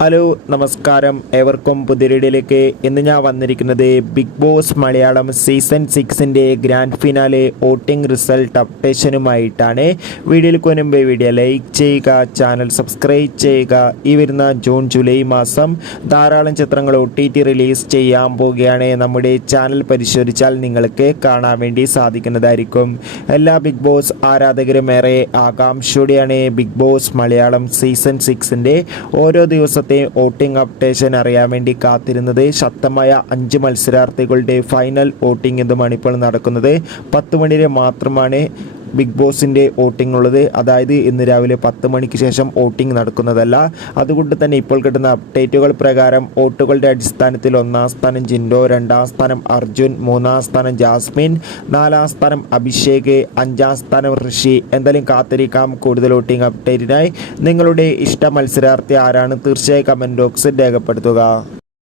Hello നമസ്കാരം, ഏവർക്കും പുതിയൊരിടയിലേക്ക്. ഇന്ന് ഞാൻ വന്നിരിക്കുന്നത് big boss Malayalam season 6 grand finale voting result അപ്ഡേഷനുമായിട്ടാണ്. വീഡിയോയിലേക്ക് മുൻപ് വീഡിയോ ലൈക്ക് ചെയ്യുക, ചാനൽ സബ്സ്ക്രൈബ് ചെയ്യുക. ഈ വരുന്ന ജൂൺ ജൂലൈ മാസം ധാരാളം ചിത്രങ്ങൾ OTT റിലീസ് ചെയ്യാൻ പോവുകയാണ്. നമ്മുടെ ചാനൽ പരിശോധിച്ചാൽ നിങ്ങൾക്ക് കാണാൻ വേണ്ടി സാധിക്കുന്നതായിരിക്കും. എല്ലാ ബിഗ് ബോസ് ആരാധകരും ഏറെ ആകാംക്ഷയോടെയാണ് ബിഗ് ബോസ് മലയാളം സീസൺ 6 ഓരോ ദിവസത്തെ വോട്ടിംഗ് അപ്ഡേഷൻ അറിയാൻ വേണ്ടി കാത്തിരുന്നത്. ശക്തമായ 5 മത്സരാർത്ഥികളുടെ ഫൈനൽ വോട്ടിംഗ് ഇതുമാണ് ഇപ്പോൾ നടക്കുന്നത്. 10 മണിവരെ മാത്രമാണ് ബിഗ് ബോസിൻ്റെ വോട്ടിംഗ് ഉള്ളത്. അതായത് ഇന്ന് രാവിലെ 10 മണിക്ക് ശേഷം വോട്ടിംഗ് നടക്കുന്നതല്ല. അതുകൊണ്ട് തന്നെ ഇപ്പോൾ കിട്ടുന്ന അപ്ഡേറ്റുകൾ പ്രകാരം വോട്ടുകളുടെ അടിസ്ഥാനത്തിൽ 1-ാം സ്ഥാനം ജിൻഡോ, 2-ാം സ്ഥാനം അർജുൻ, 3-ാം സ്ഥാനം ജാസ്മിൻ, 4-ാം സ്ഥാനം അഭിഷേക്, 5-ാം സ്ഥാനം ഋഷി. എന്തായാലും കാത്തിരിക്കാം കൂടുതൽ വോട്ടിംഗ് അപ്ഡേറ്റിനായി. നിങ്ങളുടെ ഇഷ്ട മത്സരാർത്ഥി ആരാണ്? തീർച്ചയായും കമൻറ്റ് ബോക്സിൽ രേഖപ്പെടുത്തുക.